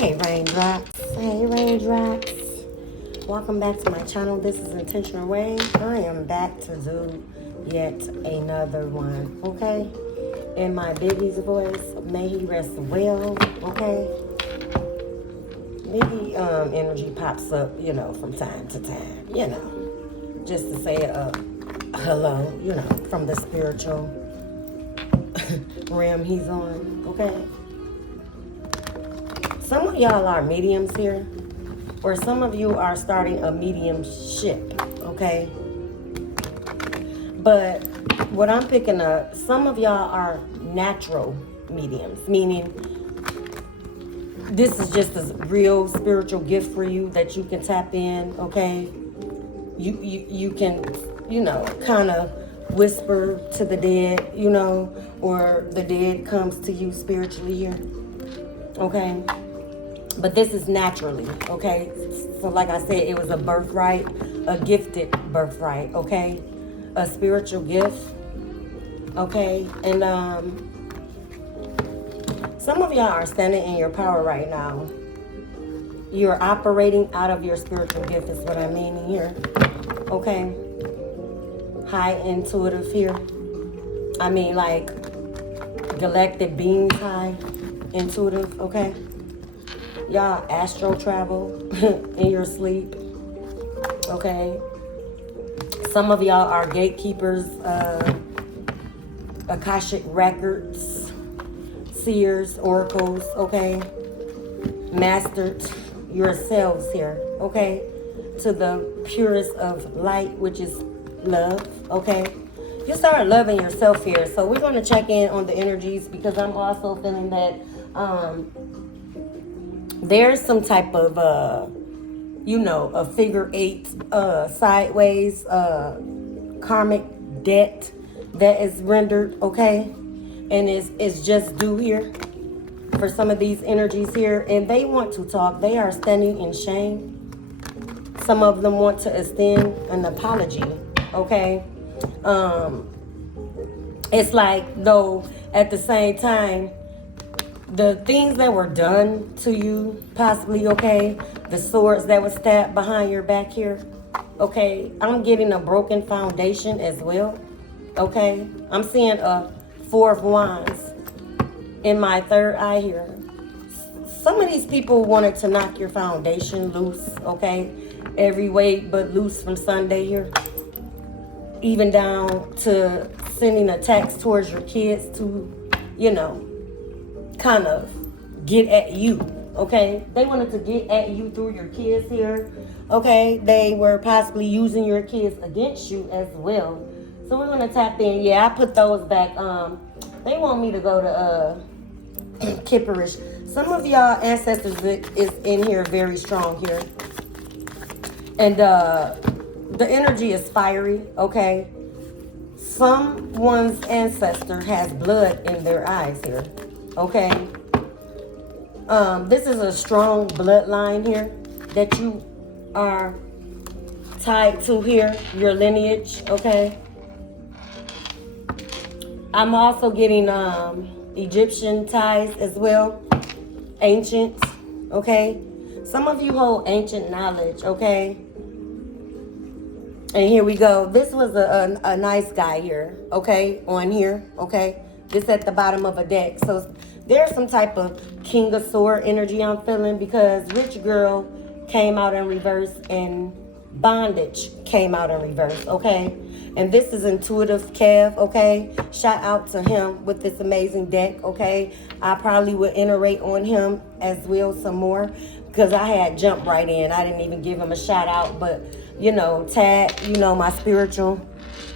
Hey raindrops, hey raindrops. Welcome back to my channel. This is Intentional Rain. I am back to do yet another one, okay? In my baby's voice, may he rest well, okay? Maybe energy pops up, from time to time, just to say hello, from the spiritual realm he's on, okay? Some of y'all are mediums here, or some of you are starting a mediumship, okay? But what I'm picking up, some of y'all are natural mediums, meaning this is just a real spiritual gift for you that you can tap in, okay? You can, kind of whisper to the dead, or the dead comes to you spiritually here, okay? But this is naturally, okay? So like I said, it was a birthright, a gifted birthright, okay? A spiritual gift, okay? And some of y'all are standing in your power right now. You're operating out of your spiritual gift is what I mean here, okay? High intuitive here. I mean like galactic beings high intuitive, okay? Y'all astral travel in your sleep, okay? Some of y'all are gatekeepers, Akashic records, seers, oracles, okay? Mastered yourselves here, okay? To the purest of light, which is love, okay? You start loving yourself here. So we're going to check in on the energies because I'm also feeling that there's some type of, a figure eight, sideways, karmic debt that is rendered, okay? And it's just due here for some of these energies here. And they want to talk. They are standing in shame. Some of them want to extend an apology, okay? It's like, though, at the same time, the things that were done to you, possibly, okay, the swords that were stabbed behind your back here, okay, I'm getting a broken foundation as well, okay? I'm seeing a Four of Wands in my third eye here. Some of these people wanted to knock your foundation loose, okay? Every way but loose from Sunday here. Even down to sending attacks towards your kids to, kind of get at you, okay? They wanted to get at you through your kids here, okay? They were possibly using your kids against you as well. So we're going to tap in. Yeah, I put those back. They want me to go to Kipperish. Some of y'all ancestors is in here very strong here. And the energy is fiery, okay? Someone's ancestor has blood in their eyes here. Okay, this is a strong bloodline here that you are tied to here, your lineage, okay? I'm also getting Egyptian ties as well, ancient, okay? Some of you hold ancient knowledge, okay? And here we go. This was a nice guy here, okay, on here, okay? This at the bottom of a deck. So there's some type of King of Sword energy I'm feeling because Rich Girl came out in reverse and Bondage came out in reverse, okay? And this is Intuitive Kev, okay? Shout out to him with this amazing deck, okay? I probably would iterate on him as well some more because I had jumped right in. I didn't even give him a shout out, but, tag, my spiritual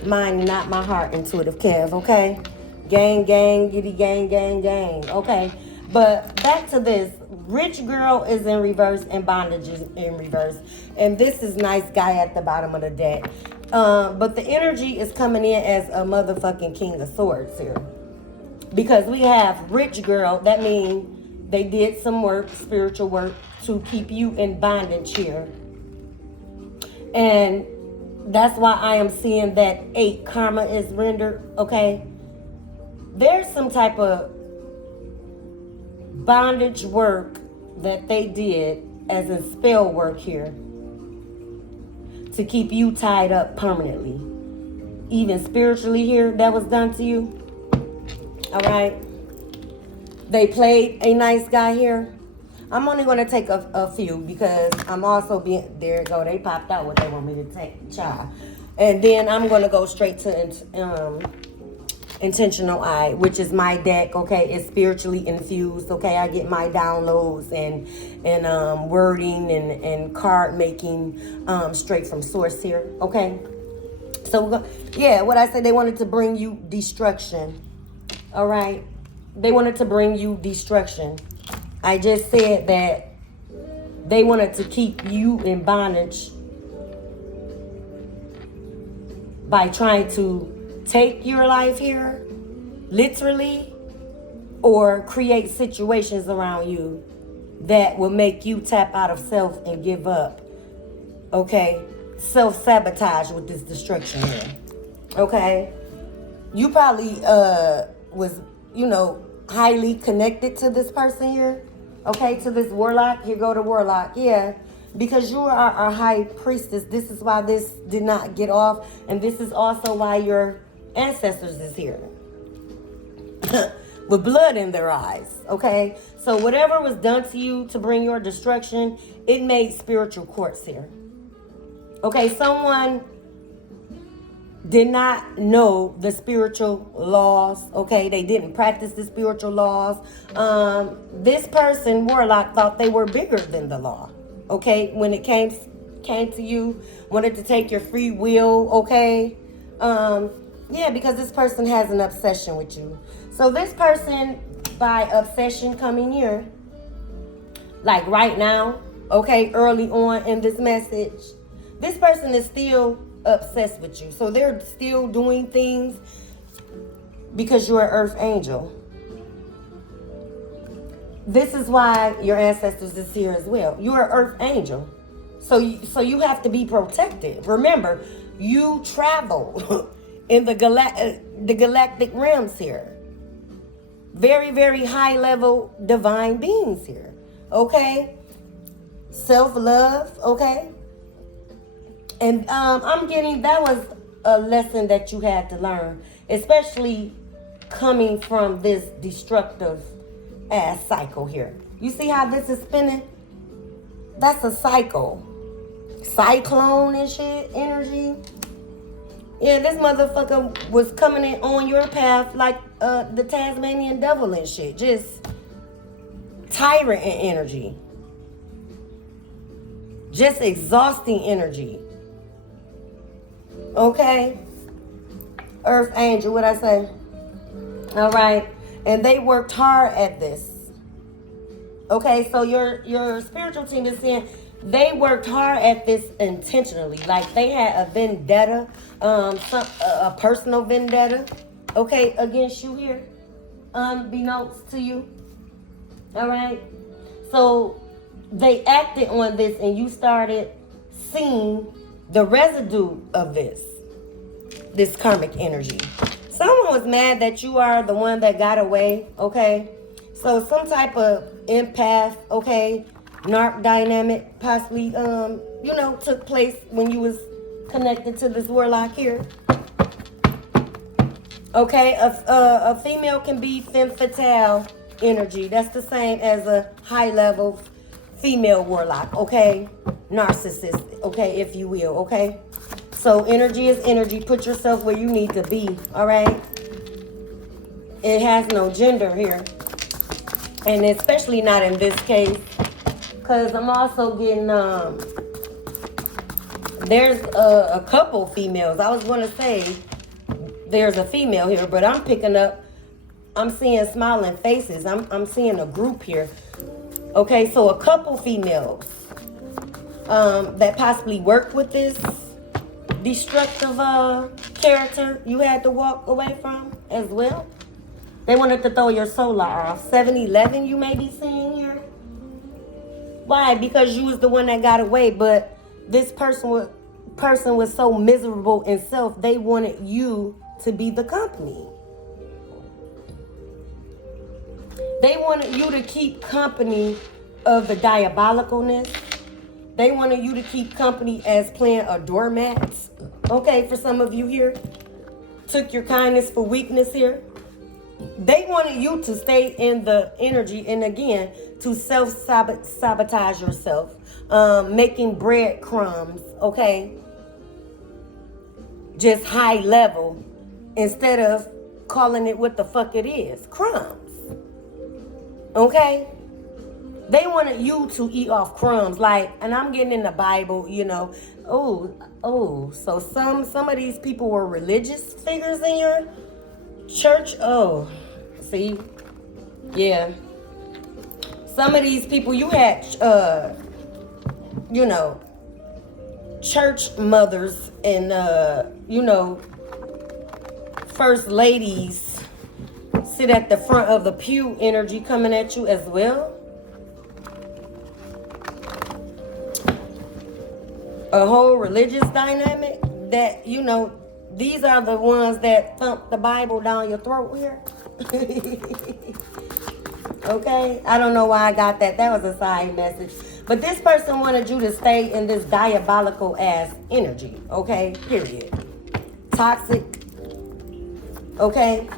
mind and not my heart, Intuitive Kev, okay? Gang, gang, giddy, gang, gang, gang. Okay, but back to this. Rich Girl is in reverse and Bondage is in reverse. And this is Nice Guy at the bottom of the deck. But the energy is coming in as a motherfucking King of Swords here. Because we have Rich Girl. That means they did some work, spiritual work, to keep you in bondage here. And that's why I am seeing that 8 karma is rendered, okay? There's some type of bondage work that they did as in spell work here to keep you tied up permanently. Even spiritually here, that was done to you. All right. They played a nice guy here. I'm only going to take a few because I'm also being, there you go, they popped out what they want me to take, child. And then I'm going to go straight to Intentional Eye, which is my deck, okay? It's spiritually infused, okay? I get my downloads and wording and card making straight from source here, okay? So, yeah, what I said, they wanted to bring you destruction, all right? They wanted to bring you destruction. I just said that they wanted to keep you in bondage by trying to take your life here, literally, or create situations around you that will make you tap out of self and give up, okay? Self-sabotage with this destruction here, okay? You probably was, highly connected to this person here, okay, to this warlock. Here go the warlock, yeah. Because you are a high priestess. This is why this did not get off. And this is also why your ancestors is here. With blood in their eyes, okay? So whatever was done to you to bring your destruction, it made spiritual courts here. Okay, someone did not know the spiritual laws, okay? They didn't practice the spiritual laws. This person, warlock, thought they were bigger than the law. Okay, when it came to you, wanted to take your free will, okay? Yeah, because this person has an obsession with you. So this person, by obsession coming here, like right now, okay, early on in this message, this person is still obsessed with you. So they're still doing things because you're an earth angel. This is why your ancestors is here as well. You're an earth angel. So you have to be protected. Remember, you travel in the galactic realms here. Very, very high level divine beings here. Okay? Self-love, okay? And I'm getting, that was a lesson that you had to learn. Especially coming from this destructive ass cycle here. You see how this is spinning? That's a cycle. Cyclone and shit energy. Yeah, this motherfucker was coming in on your path like the Tasmanian devil and shit. Just tyrant energy. Just exhausting energy. Okay? Earth angel, what I say? All right. And they worked hard at this. Okay, so your spiritual team is saying they worked hard at this intentionally. Like they had a vendetta, a personal vendetta, okay, against you here, unbeknownst to you. All right. So they acted on this, and you started seeing the residue of this karmic energy. Someone was mad that you are the one that got away, okay? So some type of empath, okay, narc dynamic possibly, took place when you was connected to this warlock here. Okay, a female can be femme fatale energy. That's the same as a high level female warlock, okay? Narcissist, okay, if you will, okay? So energy is energy. Put yourself where you need to be, all right? It has no gender here. And especially not in this case. Because I'm also getting, there's a couple females. I was going to say there's a female here, but I'm picking up, I'm seeing smiling faces. I'm seeing a group here. Okay, so a couple females that possibly worked with this destructive character you had to walk away from as well. They wanted to throw your solar off. 7-Eleven you may be seeing here. Why? Because you was the one that got away, but this person was so miserable in self, they wanted you to be the company. They wanted you to keep company of the diabolicalness. They wanted you to keep company as playing a doormat. Okay, for some of you here. Took your kindness for weakness here. They wanted you to stay in the energy, and again, to self-sabotage yourself. Making breadcrumbs, okay? Just high level, instead of calling it what the fuck it is. Crumbs. Okay? They wanted you to eat off crumbs. Like, and I'm getting in the Bible, you know. So some of these people were religious figures in your church. Oh, see? Yeah. Some of these people, you had, you know, church mothers and, you know, first ladies sit at the front of the pew energy coming at you as well. A whole religious dynamic that, you know, these are the ones that thump the Bible down your throat here. Okay? I don't know why I got that. That was a side message. But this person wanted you to stay in this diabolical ass energy. Okay? Period. Toxic. Okay?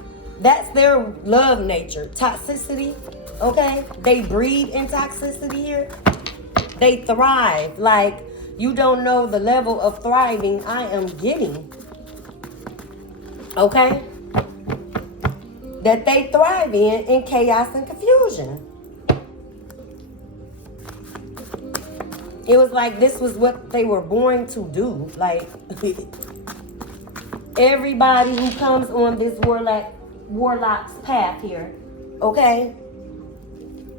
That's their love nature. Toxicity. Okay? They breed in toxicity here. They thrive. Like, you don't know the level of thriving I am getting. Okay? That they thrive in chaos and confusion. It was like this was what they were born to do. Like, everybody who comes on this warlock's path here, okay?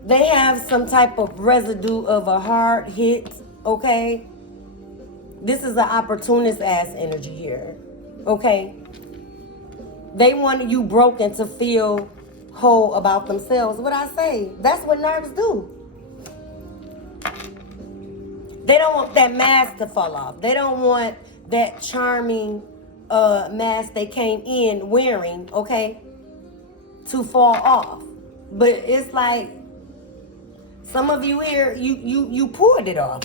They have some type of residue of a hard hit, okay? This is an opportunist ass energy here, okay? They want you broken to feel whole about themselves. What I say, that's what nerds do. They don't want that mask to fall off. They don't want that charming mask they came in wearing, okay, to fall off. But it's like, some of you here, you pulled it off.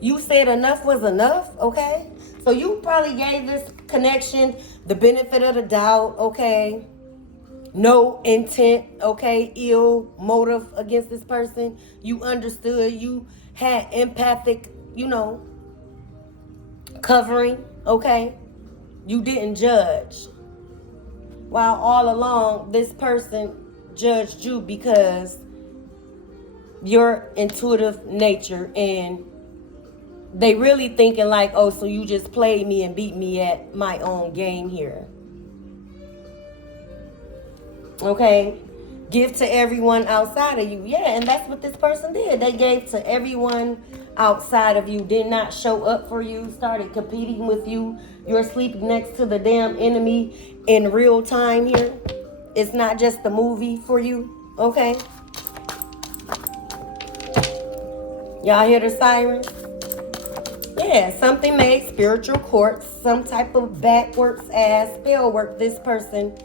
You said enough was enough, okay? So you probably gave this connection the benefit of the doubt, okay? No intent, okay? Ill motive against this person. You understood. You had empathic, you know, covering, okay? You didn't judge. While all along, this person judged you because your intuitive nature, and they really thinking like, oh, so you just played me and beat me at my own game here. Okay? Give to everyone outside of you. Yeah, and that's what this person did. They gave to everyone outside of you, did not show up for you, started competing with you. You're sleeping next to the damn enemy in real time here. It's not just a movie for you, okay? Y'all hear the sirens? Yeah, something made spiritual courts, some type of backwards ass spell work this person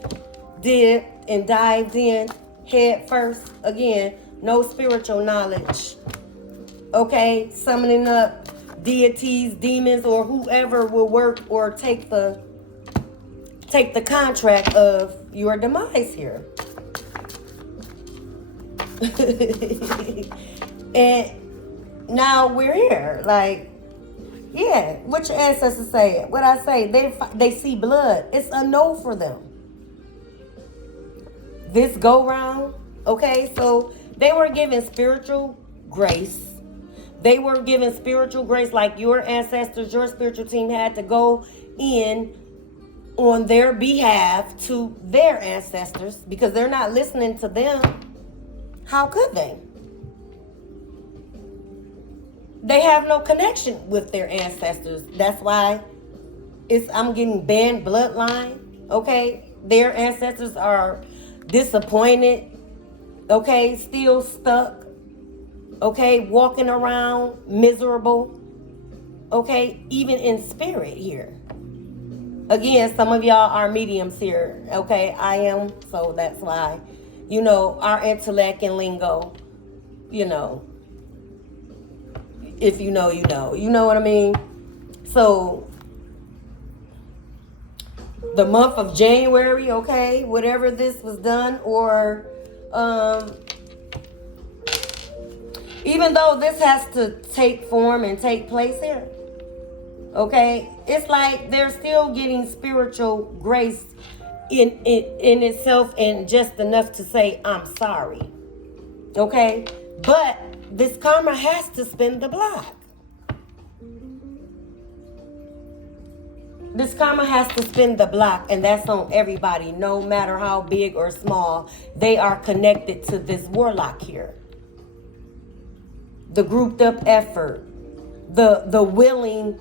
did and dived in head first. Again, no spiritual knowledge. Okay, summoning up deities, demons, or whoever will work or take the contract of your demise here. And now we're here. Like, yeah, what your ancestors say. What I say, they see blood. It's a no for them. This go round, okay? So they were given spiritual grace. They were given spiritual grace, like your ancestors, your spiritual team had to go in on their behalf to their ancestors because they're not listening to them. How could they? They have no connection with their ancestors. That's why I'm getting banned bloodline, okay? Their ancestors are disappointed, okay? Still stuck, okay? Walking around miserable, okay? Even in spirit here. Again, some of y'all are mediums here, okay? I am, so that's why, you know, our intellect and lingo you know, if you know, you know. You know what I mean? So, the month of January, okay, whatever this was done, or even though this has to take form and take place here, okay, it's like they're still getting spiritual grace in itself, and just enough to say, I'm sorry. Okay? But this karma has to spin the block. This karma has to spin the block, and that's on everybody, no matter how big or small. They are connected to this warlock here. The grouped up effort, the willing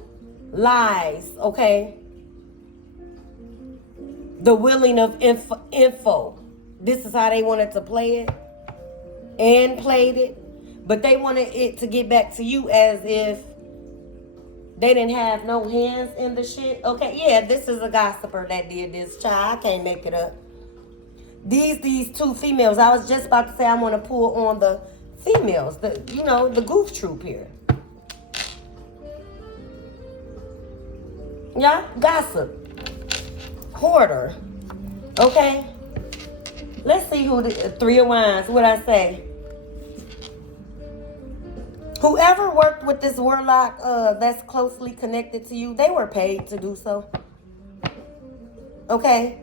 lies, okay? The willing of info. This is how they wanted to play it and played it, but they wanted it to get back to you as if they didn't have no hands in the shit. Okay, yeah, this is a gossiper that did this, child. I can't make it up. These two females, I was just about to say I want to pull on the females, the goof troop here. Yeah, gossip. Hoarder. Okay? Let's see who the Three of Wands, what I say. Whoever worked with this warlock that's closely connected to you, they were paid to do so. Okay?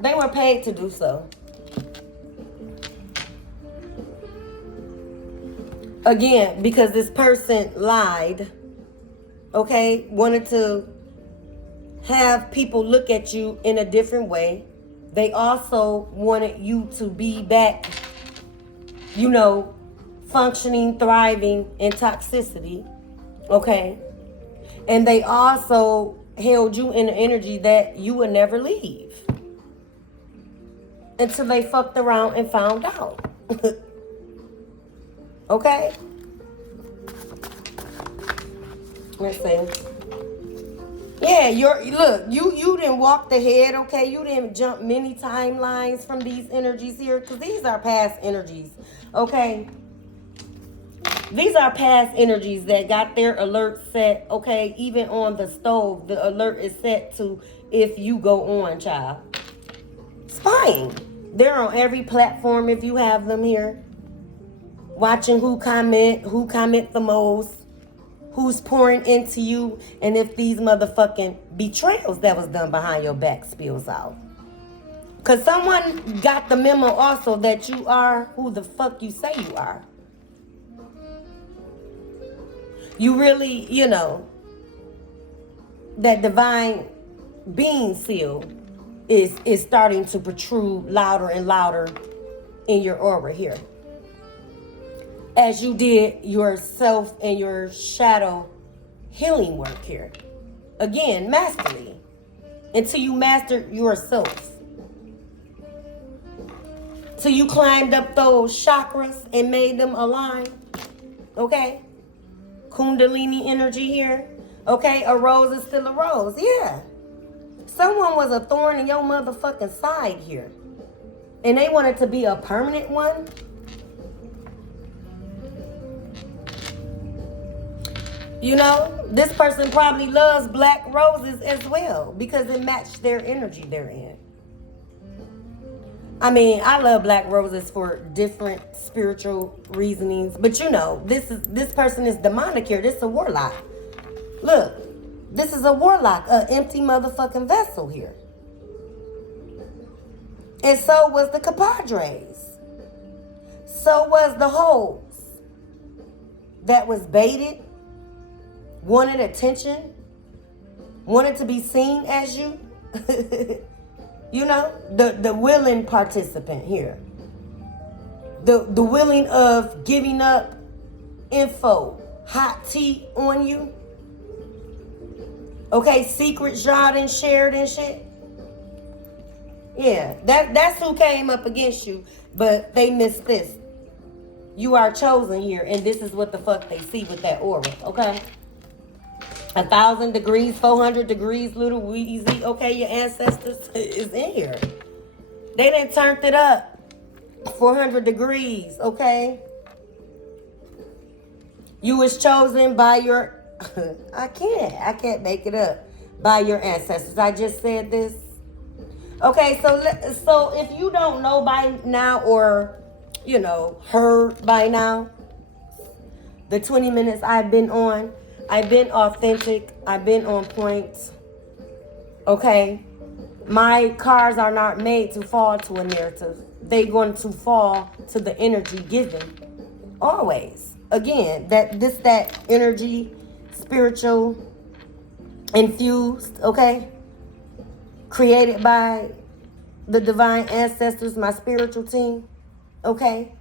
They were paid to do so. Again, because this person lied, okay? Wanted to have people look at you in a different way. They also wanted you to be back, functioning, thriving in toxicity, okay? And they also held you in an energy that you would never leave until they fucked around and found out. Okay? Let's see. Yeah, you didn't walk the head, okay? You didn't jump many timelines from these energies here, because these are past energies, okay? These are past energies that got their alert set, okay? Even on the stove, the alert is set to if you go on, child. Spying. They're on every platform if you have them here. Watching who comment the most, who's pouring into you, and if these motherfucking betrayals that was done behind your back spills out. Because someone got the memo also that you are who the fuck you say you are. You really, that divine being seal is starting to protrude louder and louder in your aura here. As you did yourself and your shadow healing work here. Again, mastery. Until you mastered yourself. Till you climbed up those chakras and made them align. Okay? Kundalini energy here. Okay? A rose is still a rose. Yeah. Someone was a thorn in your motherfucking side here. And they wanted to be a permanent one. This person probably loves black roses as well because it matched their energy they're in. I mean, I love black roses for different spiritual reasonings. But this person is demonic here. This is a warlock. Look, this is a warlock, an empty motherfucking vessel here. And so was the compadres. So was the hoes that was baited. Wanted attention, wanted to be seen as you. The willing participant here. The willing of giving up info, hot tea on you. Okay, secrets y'all done shared and shit. Yeah, that's who came up against you, but they missed this. You are chosen here, and this is what the fuck they see with that aura, okay? 1,000 degrees, 400 degrees, little Weezy. Okay, your ancestors is in here. They done turned it up. 400 degrees, okay? You was chosen by your, I can't make it up, by your ancestors. I just said this. Okay, so if you don't know by now, or, heard by now, the 20 minutes I've been authentic, I've been on point, okay? My cards are not made to fall to a narrative. They're going to fall to the energy given. Always. Again, that energy, spiritual, infused, okay? Created by the divine ancestors, my spiritual team, okay?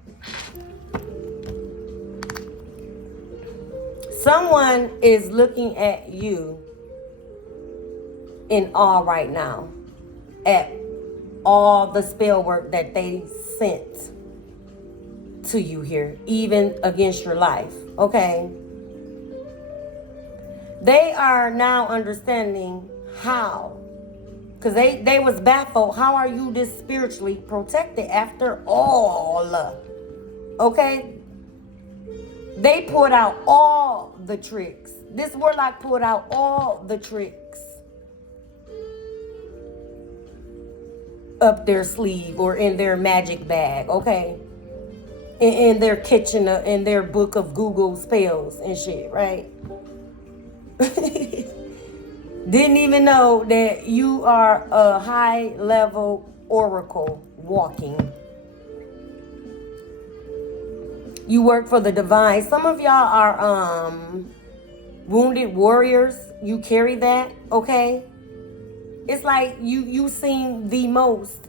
Someone is looking at you in awe right now at all the spell work that they sent to you here, even against your life, okay? They are now understanding how, because they was baffled. How are you this spiritually protected after all? Okay? They pulled out all the tricks. This warlock pulled out all the tricks up their sleeve or in their magic bag, okay? In their kitchen, in their book of Google spells and shit, right? Didn't even know that you are a high level oracle walking. You work for the divine. Some of y'all are wounded warriors. You carry that, okay? It's like you seen the most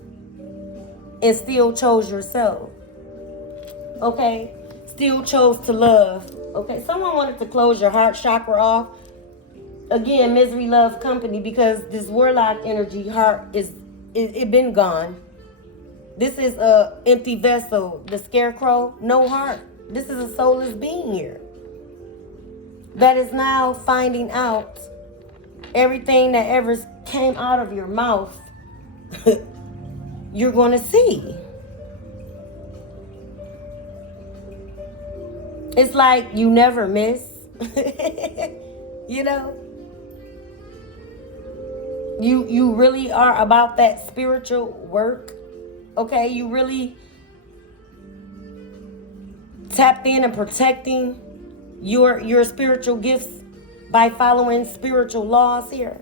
and still chose yourself. Okay? Still chose to love. Okay? Someone wanted to close your heart chakra off. Again, misery, love, company, because this warlock energy, heart, it been gone. This is a empty vessel. The scarecrow, no heart. This is a soulless being here that is now finding out everything that ever came out of your mouth. You're going to see. It's like you never miss. You know? You really are about that spiritual work. Okay? You really tapped in and protecting your spiritual gifts by following spiritual laws here.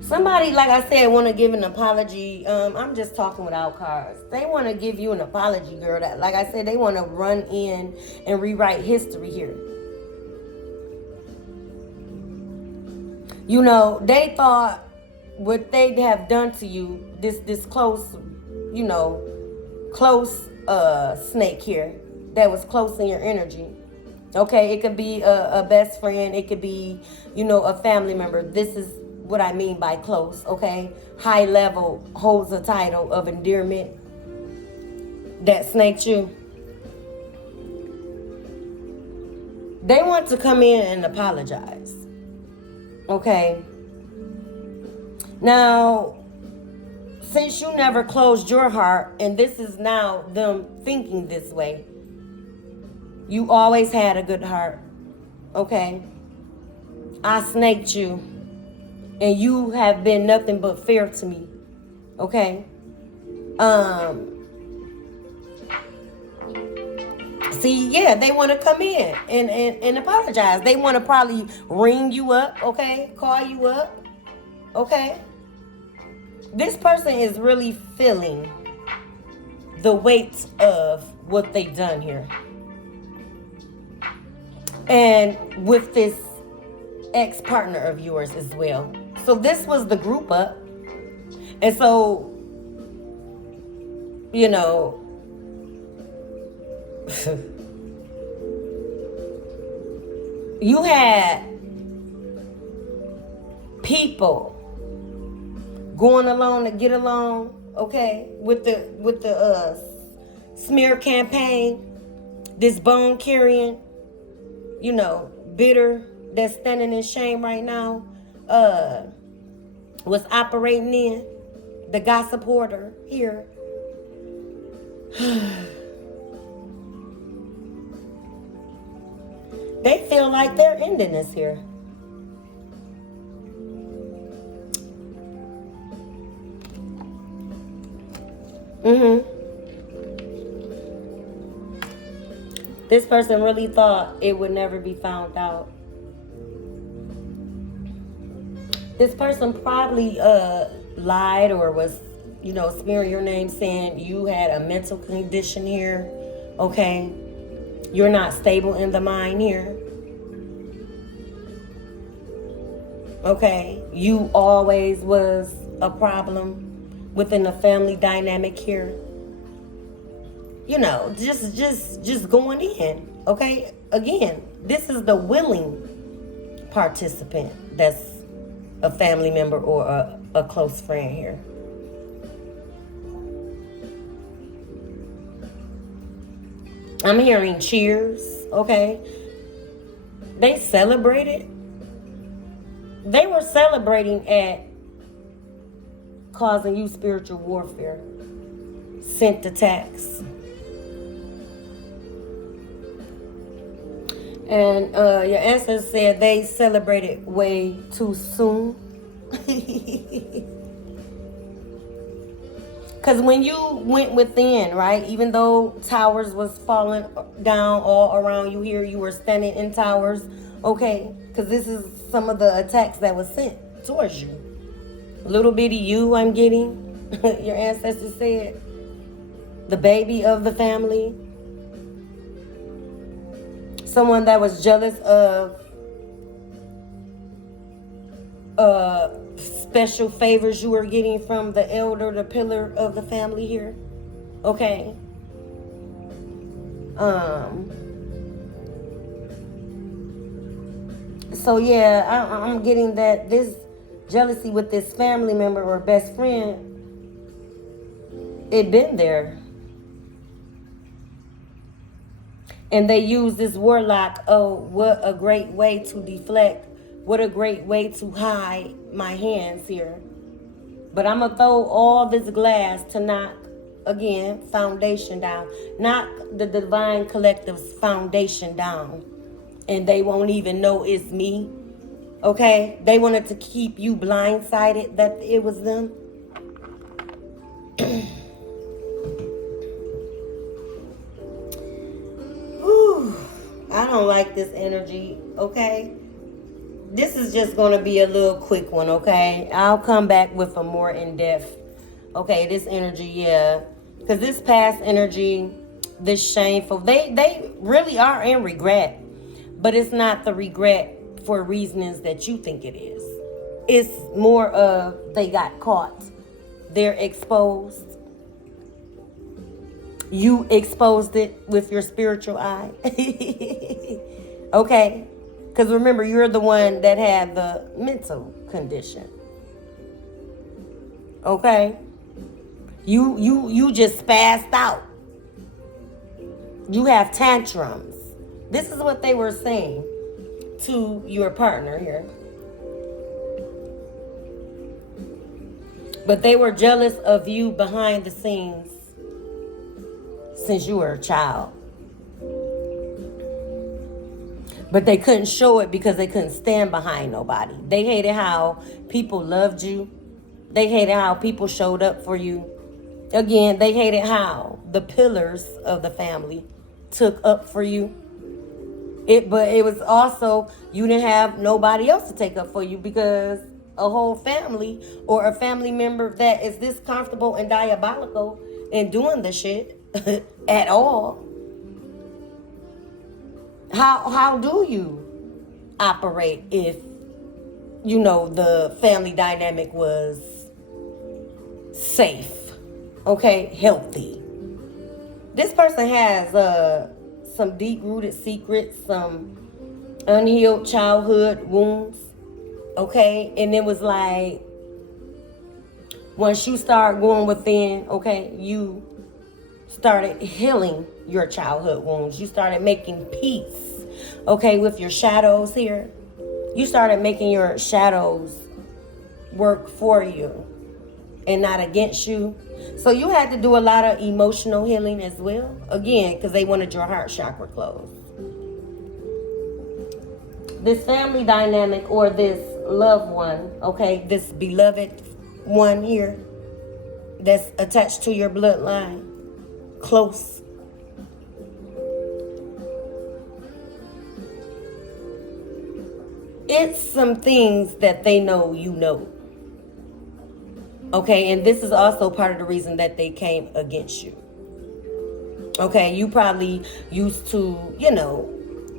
Somebody, like I said, want to give an apology. I'm just talking without cards. They want to give you an apology, girl. That, like I said, they want to run in and rewrite history here. You know, they thought what they have done to you, this close, close snake here that was close in your energy. Okay, it could be a best friend. It could be, a family member. This is what I mean by close, okay? High level holds a title of endearment that snaked you. They want to come in and apologize, okay? Now, since you never closed your heart, and this is now them thinking this way, you always had a good heart, okay? I snaked you. And you have been nothing but fair to me. Okay? See, yeah, they want to come in and apologize. They want to probably ring you up, okay? Call you up, okay? This person is really feeling the weight of what they've done here. And with this ex-partner of yours as well. So this was the group up. And so, you had people going along to get along, okay, with the smear campaign, this bone carrying, bitter that's standing in shame right now, was operating in the gossip hoarder here. They feel like they're ending this here. This person really thought it would never be found out. This person probably lied or was, smearing your name saying you had a mental condition here. Okay? You're not stable in the mind here. Okay? You always was a problem within the family dynamic here. Just going in. Okay? Again, this is the willing participant that's a family member or a close friend here. I'm hearing cheers, okay? They celebrated. They were celebrating at causing you spiritual warfare, scent attacks. And your ancestors said they celebrated way too soon. Because when you went within, right, even though towers was falling down all around you here, you were standing in towers, okay? Because this is some of the attacks that was sent towards you. Little bitty you, I'm getting. Your ancestors said. The baby of the family. Someone that was jealous of special favors you were getting from the elder, the pillar of the family here. Okay. So yeah, I'm getting that this jealousy with this family member or best friend, it been there. And they use this warlock. Oh, what a great way to deflect. What a great way to hide my hands here. But I'm going to throw all this glass to knock, again, foundation down. Knock the divine collective's foundation down. And they won't even know it's me. Okay? They wanted to keep you blindsided that it was them. I don't like this energy, okay? This is just going to be a little quick one, okay? I'll come back with a more in-depth. Okay, this energy, yeah. Because this past energy, this shameful, they really are in regret. But it's not the regret for reasons that you think it is. It's more of they got caught. They're exposed. You exposed it with your spiritual eye. Okay? Because remember, you're the one that had the mental condition. Okay? You just spazzed out. You have tantrums. This is what they were saying to your partner here. But they were jealous of you behind the scenes since you were a child. But they couldn't show it because they couldn't stand behind nobody. They hated how people loved you. They hated how people showed up for you. Again, they hated how the pillars of the family took up for you. But it was also, you didn't have nobody else to take up for you because a whole family or a family member that is this comfortable and diabolical in doing the shit at all. How do you operate if, the family dynamic was safe, okay, healthy? This person has some deep-rooted secrets, some unhealed childhood wounds, okay? And it was like, once you start going within, okay, you started healing your childhood wounds. You started making peace, okay, with your shadows here. You started making your shadows work for you. and not against you. So you had to do a lot of emotional healing as well. Again, because they wanted your heart chakra closed. This family dynamic or this loved one, okay, this beloved one here that's attached to your bloodline, close. It's some things that they know you know. Okay, and this is also part of the reason that they came against you. Okay, you probably used to,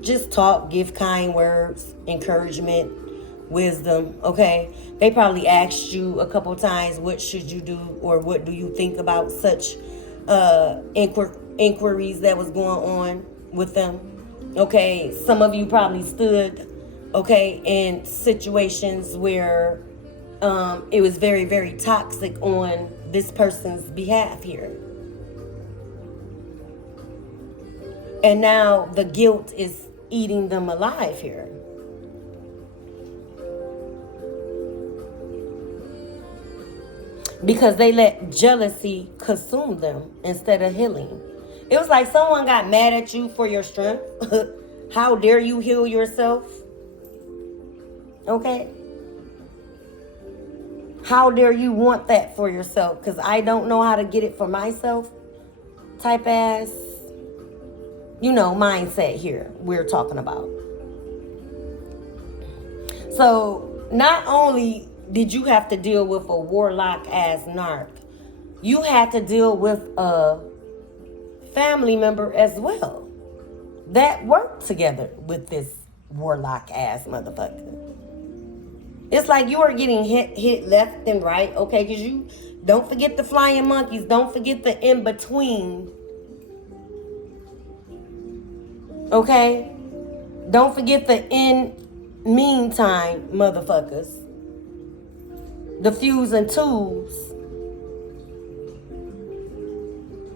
just talk, give kind words, encouragement, wisdom, okay? They probably asked you a couple times, what should you do or what do you think about such inquiries that was going on with them, okay? Some of you probably stood, okay, in situations where it was very, very toxic on this person's behalf here. And now the guilt is eating them alive here. Because they let jealousy consume them instead of healing. It was like someone got mad at you for your strength. How dare you heal yourself? Okay? How dare you want that for yourself? Because I don't know how to get it for myself. Type ass, mindset here we're talking about. So not only did you have to deal with a warlock ass narc, you had to deal with a family member as well that worked together with this warlock ass motherfucker. It's like you are getting hit left and right, okay? Because you don't forget the flying monkeys. Don't forget the in-between. Okay? Don't forget the in-meantime motherfuckers. The fews and twos.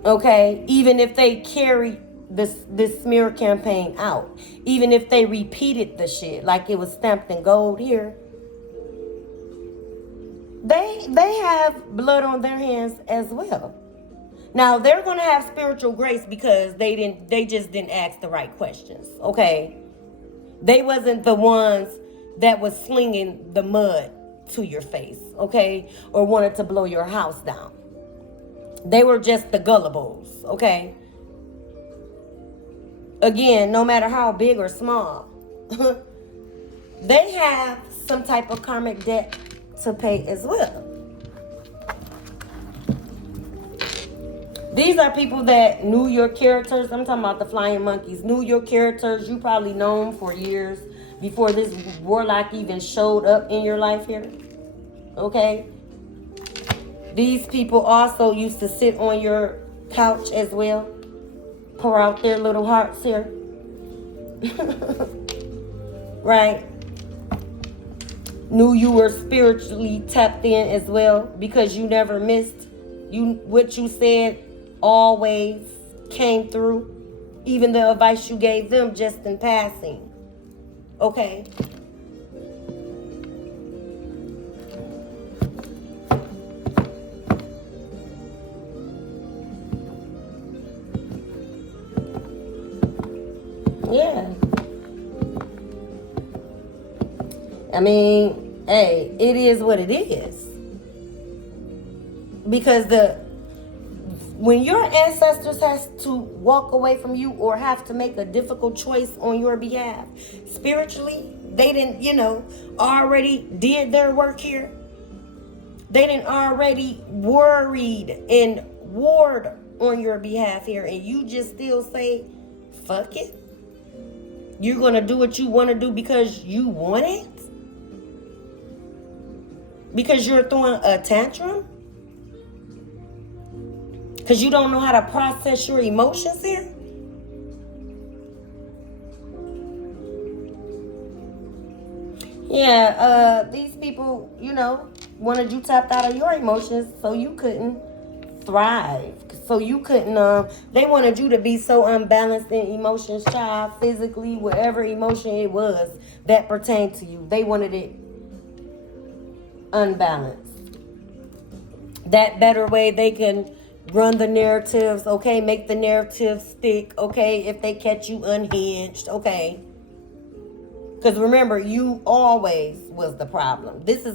Okay? Even if they carry this smear campaign out. Even if they repeated the shit like it was stamped in gold here. They have blood on their hands as well. Now they're gonna have spiritual grace because they just didn't ask the right questions. Okay, they wasn't the ones that was slinging the mud to your face. Okay, or wanted to blow your house down. They were just the gullibles. Okay. Again, no matter how big or small, they have some type of karmic debt to pay as well. These are people that knew your characters. I'm talking about the flying monkeys. Knew your characters. You probably known them for years before this warlock even showed up in your life here. Okay? These people also used to sit on your couch as well. Pour out their little hearts here. Right? Knew you were spiritually tapped in as well because you never missed. What you said always came through. Even the advice you gave them just in passing. Okay. Yeah. I mean, hey, it is what it is. Because when your ancestors has to walk away from you or have to make a difficult choice on your behalf, spiritually, they didn't, already did their work here. They didn't already worried and warred on your behalf here, and you just still say, fuck it. You're going to do what you want to do because you want it? Because you're throwing a tantrum? Because you don't know how to process your emotions here? Yeah, these people, wanted you tapped out of your emotions so you couldn't thrive. So you couldn't, they wanted you to be so unbalanced in emotions, child, physically, whatever emotion it was that pertained to you. They wanted it unbalanced. that better way they can run the narratives, okay? Make the narrative stick, okay? If they catch you unhinged, okay? Because remember, you always was the problem. This is